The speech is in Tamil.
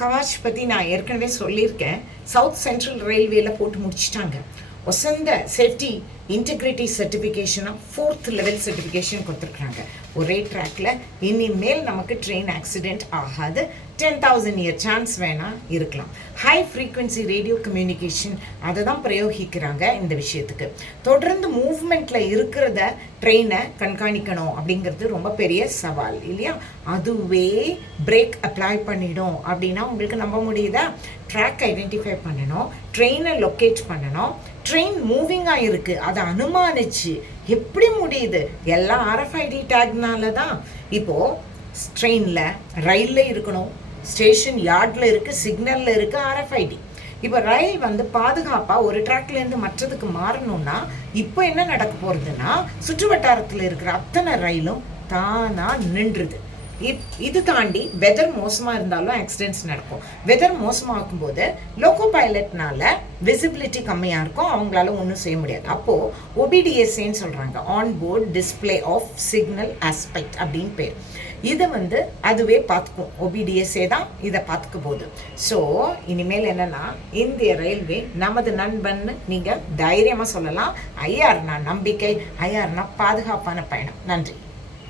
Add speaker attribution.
Speaker 1: கவாச் பற்றி நான் ஏற்கனவே சொல்லியிருக்கேன். சவுத் சென்ட்ரல் ரயில்வேல போட்டு முடிச்சிட்டாங்க. ஒசந்த சேஃப்டி இன்டெகிரிட்டி சர்டிஃபிகேஷனாக ஃபோர்த் லெவல் சர்டிஃபிகேஷன் கொடுத்துருக்குறாங்க ஒரே ட்ராக்ல இனிமேல் நமக்கு ட்ரெயின் ஆக்சிடென்ட் ஆகாது. டென் தௌசண்ட் இயர் சான்ஸ் வேணால் இருக்கலாம். ஹை ஃப்ரீக்வன்சி ரேடியோ கம்யூனிகேஷன் அதை தான் பிரயோகிக்கிறாங்க இந்த விஷயத்துக்கு. தொடர்ந்து மூவ்மெண்ட்டில் இருக்கிறத ட்ரெயினை கண்காணிக்கணும் அப்படிங்கிறது ரொம்ப பெரிய சவால் இல்லையா? அதுவே பிரேக் அப்ளை பண்ணிடும் அப்படின்னா உங்களுக்கு நம்ப முடியுதா? ட்ராக் ஐடென்டிஃபை பண்ணணும் ட்ரெயினை லொக்கேட் பண்ணணும். ட்ரெயின் மூவிங்காக இருக்குது அதை அனுமானிச்சு எப்படி முடியுது? எல்லாம் ஆர்எஃப்ஐடி டேக்னால தான். இப்போது ட்ரெயினில் ரயிலில் இருக்கணும். ஸ்டேஷன் யார்டில் இருக்குது சிக்னலில் இருக்குது ஆர்எஃப்ஐடி இப்போ ரயில் வந்து பாதுகாப்பாக ஒரு ட்ராக்லேருந்து மற்றதுக்கு மாறணும்னா இப்போ என்ன நடக்க போகிறதுனா சுற்று வட்டாரத்தில் இருக்கிற அத்தனை ரயிலும் தானாக நின்றுது. இது தாண்டி வெதர் மோசமாக இருந்தாலும் ஆக்சிடென்ட்ஸ் நடக்கும். வெதர் மோசமாகும் போது லோக்கோ பைலட்னால விசிபிலிட்டி கம்மியாக இருக்கும். அவங்களால ஒன்றும் செய்ய முடியாது. அப்போது ஒபிடிஎஸ்ஏன்னு சொல்கிறாங்க on board display of signal aspect அப்படின்னு பேர். இதை வந்து அதுவே பார்த்துக்கும். ஒபிடிஎஸ்ஏ தான் இதை பார்த்துக்க போகுது ஸோ இனிமேல் என்னன்னா இந்திய ரயில்வே நமது நண்பன்னு நீங்கள் தைரியமாக சொல்லலாம். ஐஆர்னா நம்பிக்கை ஐஆர்னா பாதுகாப்பான பயணம். நன்றி.